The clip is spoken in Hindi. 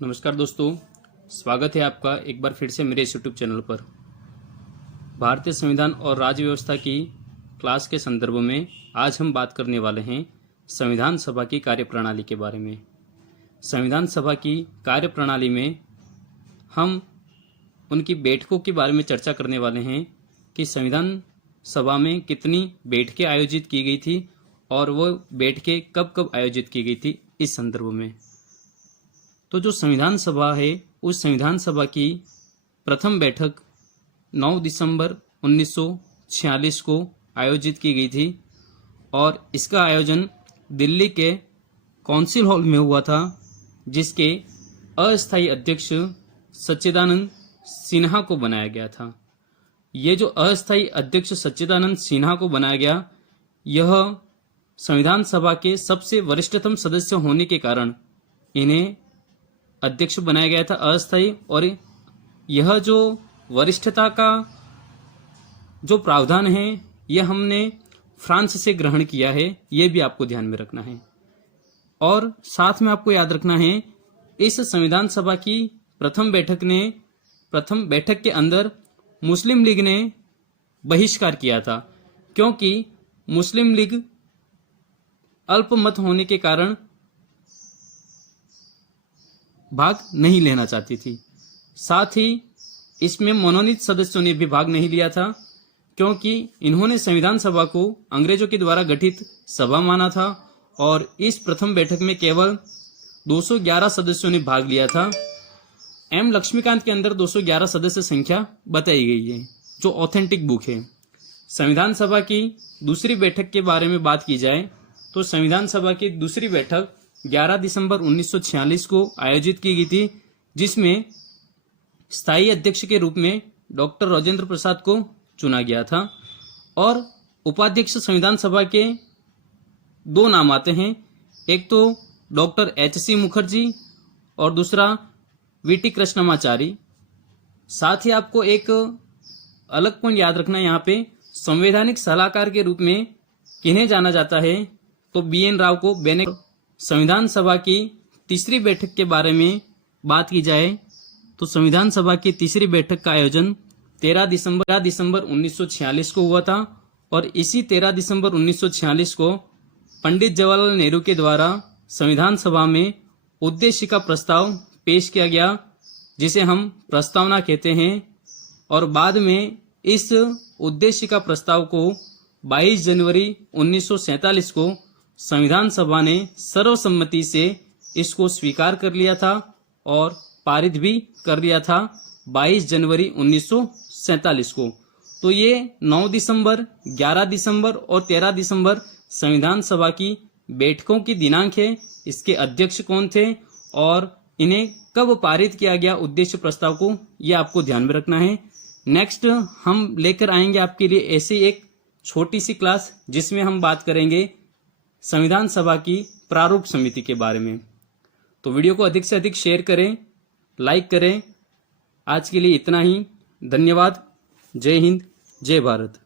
नमस्कार दोस्तों, स्वागत है आपका एक बार फिर से मेरे इस यूट्यूब चैनल पर। भारतीय संविधान और राज्य व्यवस्था की क्लास के संदर्भ में आज हम बात करने वाले हैं संविधान सभा की कार्यप्रणाली के बारे में। संविधान सभा की कार्यप्रणाली में हम उनकी बैठकों के बारे में चर्चा करने वाले हैं कि संविधान सभा में कितनी बैठकें आयोजित की गई थी और वो बैठकें कब कब आयोजित की गई थी इस संदर्भ में। तो जो संविधान सभा है उस संविधान सभा की प्रथम बैठक 9 दिसंबर 1946 को आयोजित की गई थी और इसका आयोजन दिल्ली के काउंसिल हॉल में हुआ था, जिसके अस्थायी अध्यक्ष सच्चिदानंद सिन्हा को बनाया गया था। ये जो अस्थायी अध्यक्ष सच्चिदानंद सिन्हा को बनाया गया, यह संविधान सभा के सबसे वरिष्ठतम सदस्य होने के कारण इन्हें अध्यक्ष बनाया गया था अस्थायी। और यह जो वरिष्ठता का जो प्रावधान है यह हमने फ्रांस से ग्रहण किया है, यह भी आपको ध्यान में रखना है। और साथ में आपको याद रखना है, इस संविधान सभा की प्रथम बैठक के अंदर मुस्लिम लीग ने बहिष्कार किया था, क्योंकि मुस्लिम लीग अल्पमत होने के कारण भाग नहीं लेना चाहती थी। साथ ही इसमें मनोनीत सदस्यों ने भी भाग नहीं लिया था, क्योंकि इन्होंने संविधान सभा को अंग्रेजों के द्वारा गठित सभा माना था और इस प्रथम बैठक में केवल 211 सदस्यों ने भाग लिया था। एम लक्ष्मीकांत के अंदर 211 सदस्य संख्या बताई गई है, जो ऑथेंटिक बुक है। संविधान सभा की दूसरी बैठक के बारे में बात की जाए तो संविधान सभा की दूसरी बैठक 11 दिसंबर 1946 को आयोजित की गई थी, जिसमें स्थायी अध्यक्ष के रूप में डॉक्टर राजेंद्र प्रसाद को चुना गया था और उपाध्यक्ष संविधान सभा के दो नाम आते हैं, एक तो डॉक्टर एच.सी. मुखर्जी और दूसरा वी.टी. कृष्णमाचारी। साथ ही आपको एक अलग पॉइंट याद रखना है, यहाँ पे संवैधानिक सलाहकार के रूप में किन्हें जाना जाता है तो बी.एन. राव को संविधान सभा की तीसरी बैठक के बारे में बात की जाए तो संविधान सभा की तीसरी बैठक का आयोजन 13 दिसंबर 1946 को हुआ था और इसी 13 दिसंबर 1946 को पंडित जवाहरलाल नेहरू के द्वारा संविधान सभा में उद्देश्य का प्रस्ताव पेश किया गया, जिसे हम प्रस्तावना कहते हैं। और बाद में इस उद्देश्य का प्रस्ताव को 22 जनवरी 1947 को संविधान सभा ने सर्वसम्मति से इसको स्वीकार कर लिया था और पारित भी कर लिया था 22 जनवरी 1947 को। तो ये 9 दिसंबर, 11 दिसंबर और 13 दिसंबर संविधान सभा की बैठकों की दिनांक है। इसके अध्यक्ष कौन थे और इन्हें कब पारित किया गया उद्देश्य प्रस्ताव को, ये आपको ध्यान में रखना है। नेक्स्ट हम लेकर आएंगे आपके लिए ऐसे एक छोटी सी क्लास, जिसमें हम बात करेंगे संविधान सभा की प्रारूप समिति के बारे में। तो वीडियो को अधिक से अधिक शेयर करें, लाइक करें। आज के लिए इतना ही। धन्यवाद। जय हिंद, जय भारत।